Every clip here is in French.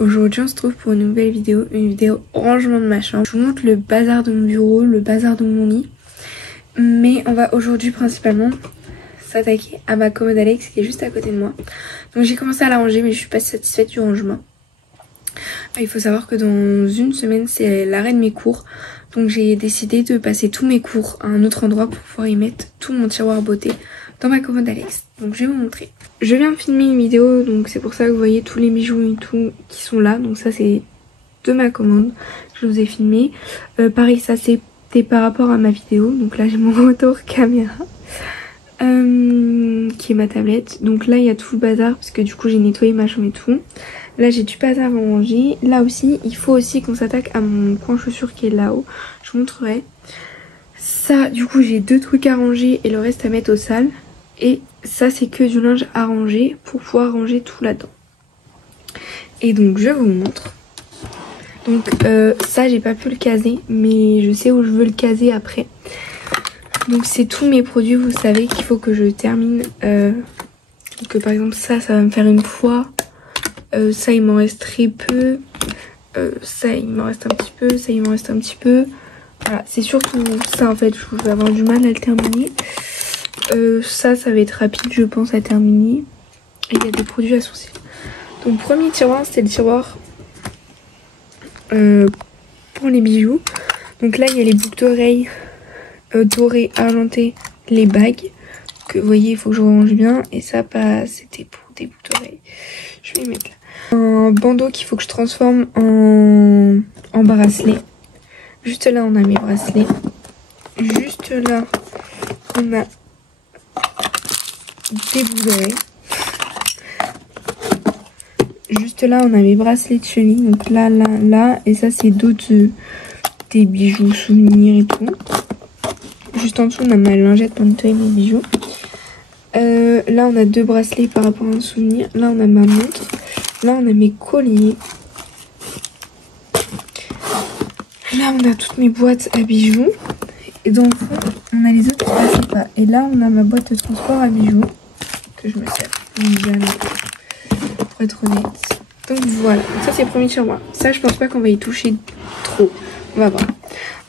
Aujourd'hui on se trouve pour une nouvelle vidéo, une vidéo rangement de ma chambre. Je vous montre le bazar de mon bureau, le bazar de mon lit. Mais on va aujourd'hui principalement s'attaquer à ma commode Alex qui est juste à côté de moi. Donc j'ai commencé à la ranger mais je suis pas satisfaite du rangement. Il faut savoir que dans une semaine c'est l'arrêt de mes cours. Donc j'ai décidé de passer tous mes cours à un autre endroit pour pouvoir y mettre tout mon tiroir beauté dans ma commode Alex. Donc je vais vous montrer. Je viens de filmer une vidéo, donc c'est pour ça que vous voyez tous les bijoux et tout qui sont là. Donc ça c'est de ma commande, je vous ai filmé. Pareil, ça c'était par rapport à ma vidéo. Donc là j'ai mon retour caméra qui est ma tablette. Donc là il y a tout le bazar parce que du coup j'ai nettoyé ma chambre et tout. Là j'ai du bazar à ranger. Là aussi il faut aussi qu'on s'attaque à mon coin chaussures qui est là-haut. Je vous montrerai. Ça du coup j'ai 2 trucs à ranger et le reste à mettre aux salles. Et ça c'est que du linge à ranger pour pouvoir ranger tout là-dedans. Et donc je vous montre. Donc ça j'ai pas pu le caser mais je sais où je veux le caser après. Donc c'est tous mes produits, vous savez qu'il faut que je termine. Que par exemple ça va me faire une fois. Ça il m'en reste très peu. Ça il m'en reste un petit peu. Ça il m'en reste un petit peu. Voilà, c'est surtout ça en fait, je vais avoir du mal à le terminer. Ça va être rapide je pense à terminer. Et il y a des produits à sourcils. Donc premier tiroir c'est le tiroir pour les bijoux. Donc là il y a les boucles d'oreilles dorées, argentées, les bagues. Que vous voyez il faut que je range bien. Et ça c'était pour des boucles d'oreilles. Je vais les mettre là. Un bandeau qu'il faut que je transforme en bracelet. Juste là on a mes bracelets. Juste là on a des boucles d'oreilles. Juste là on a mes bracelets de cheville. Donc là, là, là. Et ça c'est d'autres des bijoux, souvenirs et tout. Juste en dessous on a ma lingette pour nettoyer mes bijoux. Là on a 2 bracelets par rapport à un souvenir. Là on a ma montre. Là on a mes colliers. Là on a toutes mes boîtes à bijoux. Et dans le fond on a les autres qui ne passent pas. Et là on a ma boîte de transport à bijoux. Que je me sers jamais. Pour être honnête. Donc voilà. Ça c'est le premier tiroir. Ça je pense pas qu'on va y toucher trop. On va voir.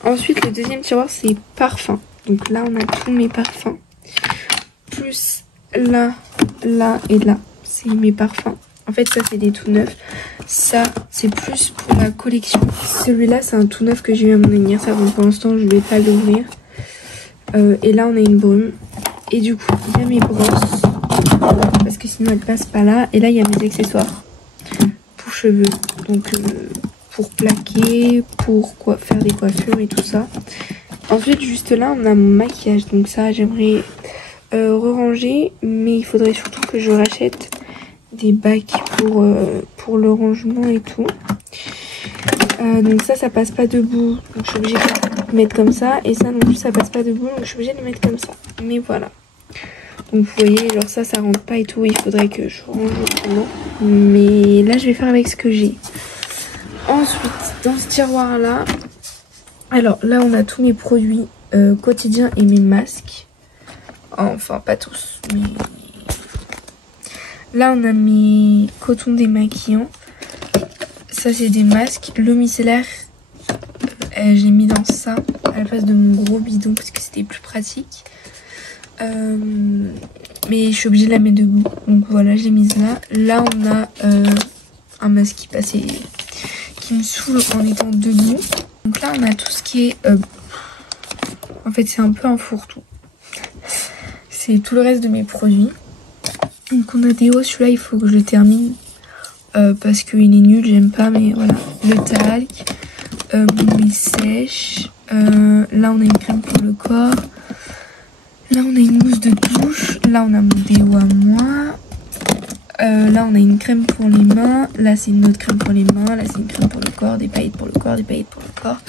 Ensuite le deuxième tiroir c'est parfum. Donc là on a tous mes parfums. Plus là, là et là. C'est mes parfums. En fait ça c'est des tout neufs. Ça c'est plus pour la collection. Celui-là c'est un tout neuf que j'ai eu à mon anniversaire. Donc pour l'instant je vais pas l'ouvrir. Et là on a une brume. Et du coup il y a mes brosses. Parce que sinon elles passent pas là. Et là il y a mes accessoires. Pour cheveux. Donc pour plaquer. Pour faire des coiffures et tout ça. Ensuite juste là on a mon maquillage. Donc ça j'aimerais re-ranger. Mais il faudrait surtout que je rachète des bacs pour le rangement et tout. Donc ça passe pas debout. Donc je suis obligée de le mettre comme ça. Et ça non plus ça passe pas debout. Donc je suis obligée de le mettre comme ça. Mais voilà. Donc vous voyez genre ça rentre pas et tout. Il faudrait que je range autrement. Mais là je vais faire avec ce que j'ai. Ensuite dans ce tiroir là. Alors là on a tous mes produits quotidiens et mes masques. Enfin pas tous. Mais là on a mes cotons démaquillants. Ça c'est des masques. L'eau micellaire j'ai mis dans ça à la place de mon gros bidon parce que c'était plus pratique. Mais je suis obligée de la mettre debout. Donc voilà je l'ai mise là. Là on a un masque qui me saoule en étant debout. Donc là on a tout ce qui est en fait c'est un peu un fourre-tout. C'est tout le reste de mes produits. Donc on a des hauts, celui-là il faut que je le termine parce qu'il est nul, j'aime pas, mais voilà. Le talc, mon sèche. Là on a une crème pour le corps. Là on a une mousse de douche. Là on a mon déo à moi. Là on a une crème pour les mains. Là c'est une autre crème pour les mains. Là c'est une crème pour le corps, des paillettes pour le corps, des paillettes pour le corps.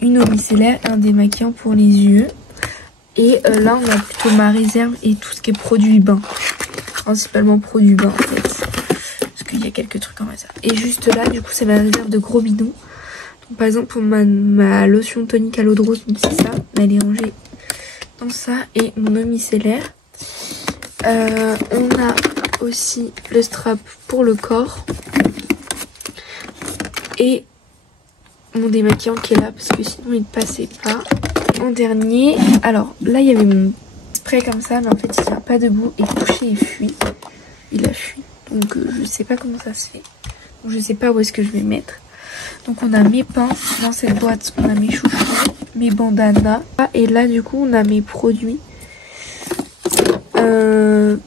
Une eau micellaire, un démaquillant pour les yeux. Et là on a plutôt ma réserve et tout ce qui est produit bain. Principalement produit bain en fait. Parce qu'il y a quelques trucs en réserve. Et juste là du coup c'est ma réserve de gros bidons. Donc par exemple pour ma lotion tonique à l'eau de rose, donc c'est ça. Elle est rangée dans ça. Et mon eau micellaire. On a aussi le strap pour le corps. Et mon démaquillant qui est là parce que sinon il ne passait pas. En dernier, alors là il y avait mon spray comme ça, mais en fait il tient pas debout et couché il fuit. Il a fui, donc je sais pas comment ça se fait. Donc, je sais pas où est-ce que je vais mettre. Donc on a mes pinces dans cette boîte, on a mes chouchous, mes bandanas. Et là du coup on a mes produits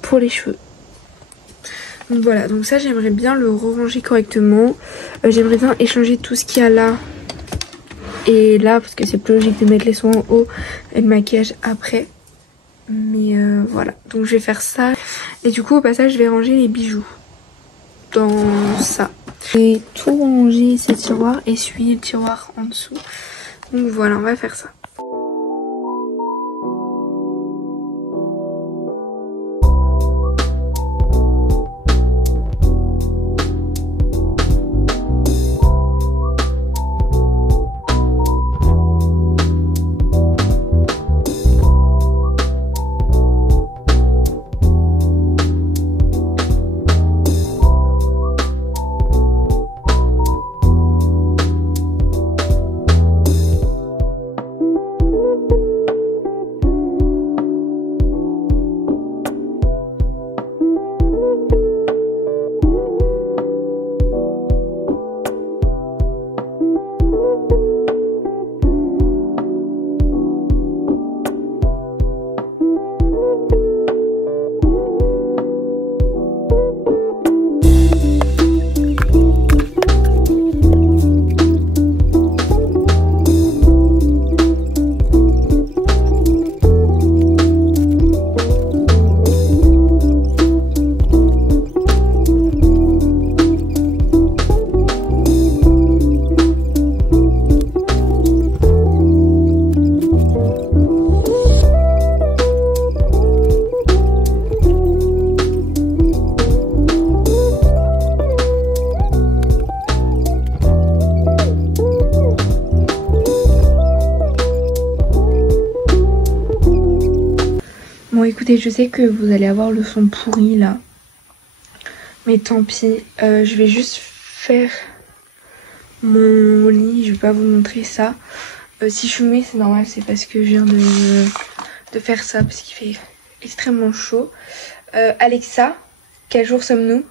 pour les cheveux. Donc voilà, donc ça j'aimerais bien le ranger correctement. J'aimerais bien échanger tout ce qu'il y a là et là, parce que c'est plus logique de mettre les soins en haut et le maquillage après. Mais voilà, donc je vais faire ça. Et du coup au passage je vais ranger les bijoux dans ça. Je vais tout ranger ces tiroirs, essuyer le tiroir en dessous. Donc voilà, on va faire ça. Bon écoutez, je sais que vous allez avoir le son pourri là, mais tant pis. Je vais juste faire mon lit, je vais pas vous montrer ça. Si je fumais c'est normal, c'est parce que je viens de faire ça, parce qu'il fait extrêmement chaud. Alexa, quel jour sommes-nous?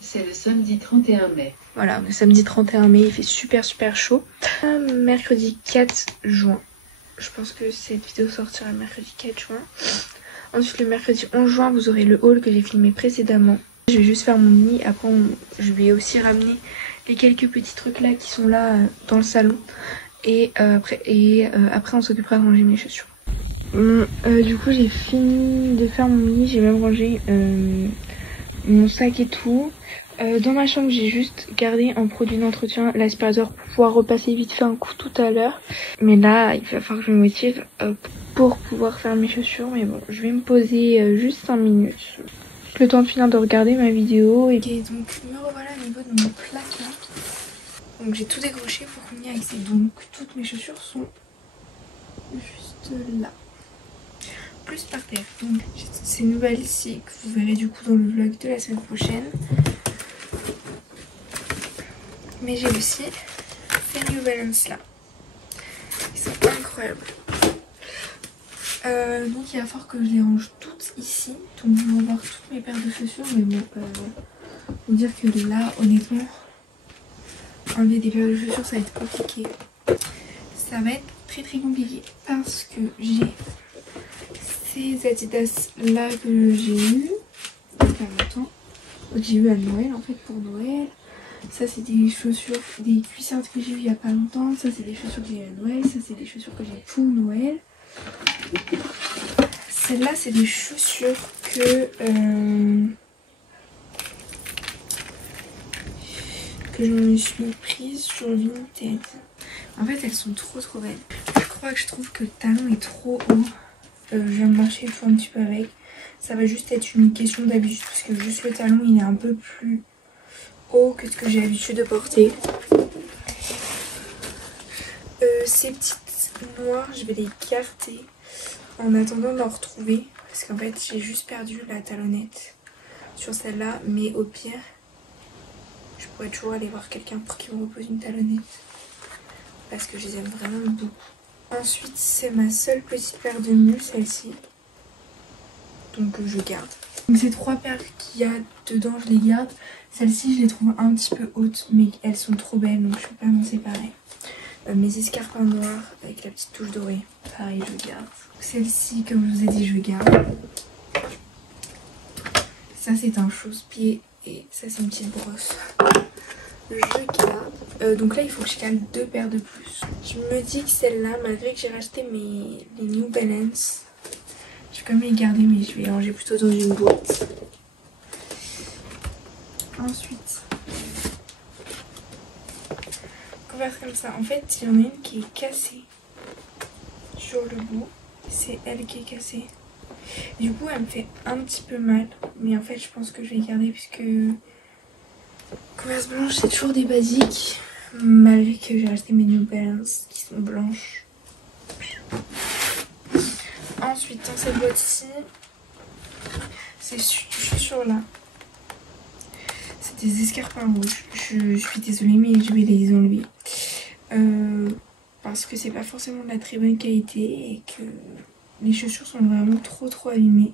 C'est le samedi 31 mai. Voilà, le samedi 31 mai, il fait super chaud. Mercredi 4 juin. Je pense que cette vidéo sortira le mercredi 4 juin. Ensuite, le mercredi 11 juin, vous aurez le haul que j'ai filmé précédemment. Je vais juste faire mon lit. Après, je vais aussi ramener les quelques petits trucs là qui sont là dans le salon. Et après, on s'occupera de ranger mes chaussures. Du coup, j'ai fini de faire mon lit. J'ai même rangé mon sac et tout. Dans ma chambre, j'ai juste gardé en produit d'entretien l'aspirateur pour pouvoir repasser vite fait un coup tout à l'heure. Mais là, il va falloir que je me motive pour pouvoir faire mes chaussures. Mais bon, je vais me poser juste 5 minutes. Le temps de finir de regarder ma vidéo. Ok, donc me revoilà au niveau de mon placard. Donc j'ai tout décroché pour qu'on y accède. Donc toutes mes chaussures sont juste là. Plus par terre. Donc j'ai toutes ces nouvelles ici que vous verrez du coup dans le vlog de la semaine prochaine. Mais j'ai aussi ces New Balance là. Ils sont incroyables. Donc il va falloir que je les range toutes ici. Donc je vais revoir toutes mes paires de chaussures. Mais bon, faut dire que là honnêtement, enlever des paires de chaussures ça va être compliqué. Ça va être très compliqué parce que j'ai ces Adidas là que j'ai eu il y a pas longtemps. Que j'ai eu à Noël en fait, pour Noël. Ça c'est des chaussures, des cuissardes que j'ai eu il y a pas longtemps. Ça c'est des chaussures que j'ai eu à Noël. Ça c'est des chaussures que j'ai pour Noël. Celles-là c'est des chaussures que je me suis prise sur Vinted. En fait elles sont trop belles. Je trouve que le talon est trop haut. Je vais me marcher une fois un petit peu avec. Ça va juste être une question d'habitude parce que juste le talon il est un peu plus haut que ce que j'ai l'habitude de porter. Ces petites noires je vais les garder en attendant d'en retrouver. Parce qu'en fait j'ai juste perdu la talonnette sur celle-là. Mais au pire je pourrais toujours aller voir quelqu'un pour qu'il me repose une talonnette. Parce que je les aime vraiment beaucoup. Ensuite, c'est ma seule petite paire de mules, celle-ci. Donc je garde. Donc ces 3 paires qu'il y a dedans, je les garde. Celles-ci, je les trouve un petit peu hautes, mais elles sont trop belles, donc je ne peux pas m'en séparer. Mes escarpins noirs avec la petite touche dorée, pareil, je garde. Celle-ci, comme je vous ai dit, je garde. Ça, c'est un chausse-pied et ça, c'est une petite brosse. Je garde. Donc là, il faut que je cale 2 paires de plus. Je me dis que celle-là, malgré que j'ai racheté les New Balance, je vais quand même les garder, mais je vais les ranger plutôt dans une boîte. Ensuite, Converse comme ça. En fait, il y en a une qui est cassée sur le bout. C'est elle qui est cassée. Du coup, elle me fait un petit peu mal. Mais en fait, je pense que je vais les garder puisque Converse blanche, c'est toujours des basiques. Malgré que j'ai acheté mes New Balance qui sont blanches. Ensuite, dans cette boîte-ci, ces chaussures-là. C'est des escarpins rouges. Je suis désolée, mais je vais les enlever. Parce que c'est pas forcément de la très bonne qualité et que les chaussures sont vraiment trop abîmées.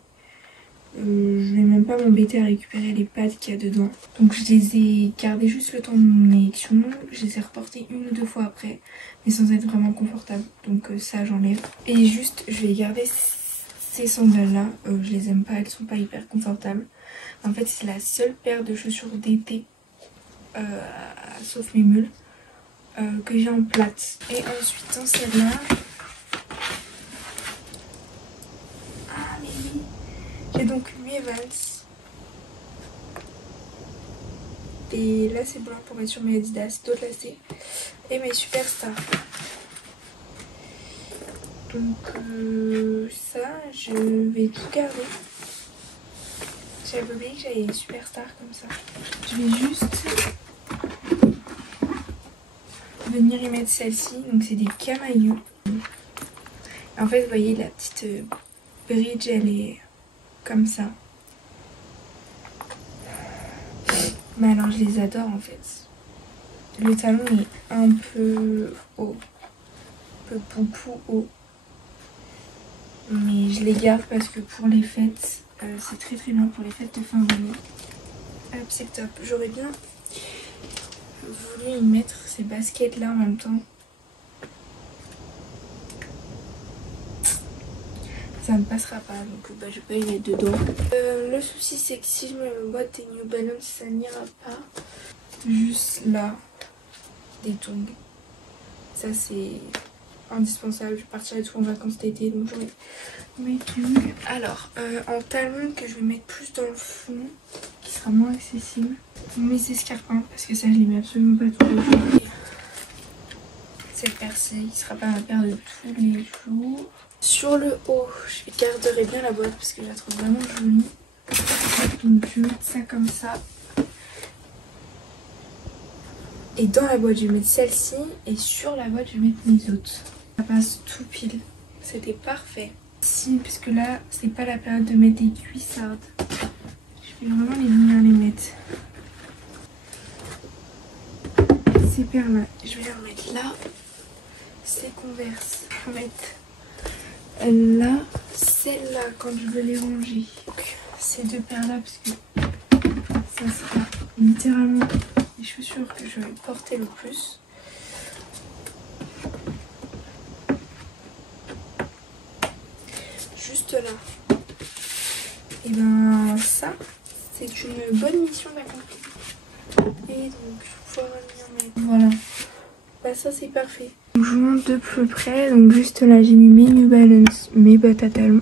Je vais même pas m'embêter à récupérer les pattes qu'il y a dedans. Donc je les ai gardées juste le temps de mon élection. Je les ai reportées 1 ou 2 fois après, mais sans être vraiment confortable. Donc ça, j'enlève. Et juste, je vais garder ces sandales là. Je les aime pas, elles sont pas hyper confortables. En fait, c'est la seule paire de chaussures d'été, sauf mes mules, que j'ai en plate. Et ensuite, dans celle-là... Ah, mais oui. J'ai donc mes Vans. Et là, c'est blanc pour mettre sur mes Adidas, d'autres lacets. Et mes Superstars. Donc, ça, je vais tout garder. J'avais oublié que j'avais les Superstars comme ça. Je vais juste venir y mettre celle-ci. Donc c'est des camailleux. En fait, vous voyez la petite bridge, elle est comme ça. Mais alors je les adore en fait. Le talon est un peu haut. Un peu poupou haut. Mais je les garde parce que pour les fêtes... c'est très bien pour les fêtes de fin d'année. Hop, c'est top. J'aurais bien voulu y mettre ces baskets là en même temps. Ça ne passera pas, donc je vais pas y mettre dedans. Le souci c'est que si je mets ma boîte des New Balance, ça n'ira pas. Juste là, des tongs. Ça c'est indispensable. Je partirai tout en vacances cet été, donc j'aurai mes tongs. Alors, en talon que je vais mettre plus dans le fond, qui sera moins accessible. Mes escarpins, parce que ça je les mets absolument pas tous les jours. Cette paire-ci, qui sera pas ma paire de tous les jours. Sur le haut, je garderai bien la boîte parce que je la trouve vraiment jolie. Donc je vais mettre ça comme ça. Et dans la boîte, je vais mettre celle-ci. Et sur la boîte, je vais mettre mes autres. Ça passe tout pile. C'était parfait. Si, parce que là, c'est pas la période de mettre des cuissardes. Je vais vraiment venir les mettre. Ces paires-là, je vais les remettre là. Ces Converse, je vais mettre là, celle-là quand je veux les ranger. Donc, ces 2 paires-là, parce que ça sera littéralement les chaussures que je vais porter le plus. Juste là. Et ben ça, c'est une bonne mission d'accompli. Et donc, je vais pouvoir venir mettre. Voilà. Bah ça c'est parfait. Donc, je vous montre de plus près. Donc juste là, j'ai mis mes New Balance, mes bottes à talons,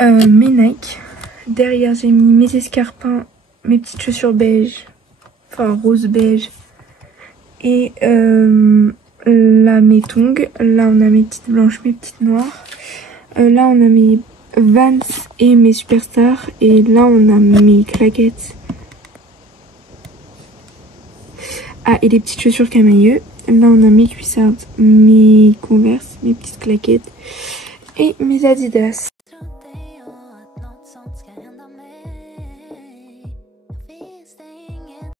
mes Nike. Derrière, j'ai mis mes escarpins, mes petites chaussures beige, enfin rose beige. Et là, mes tongs. Là, on a mes petites blanches, mes petites noires. Là, on a mes Vans et mes Superstars. Et là, on a mes claquettes. Ah, et les petites chaussures camailleux. Là, on a mes cuissardes, mes Converse, mes petites claquettes et mes Adidas.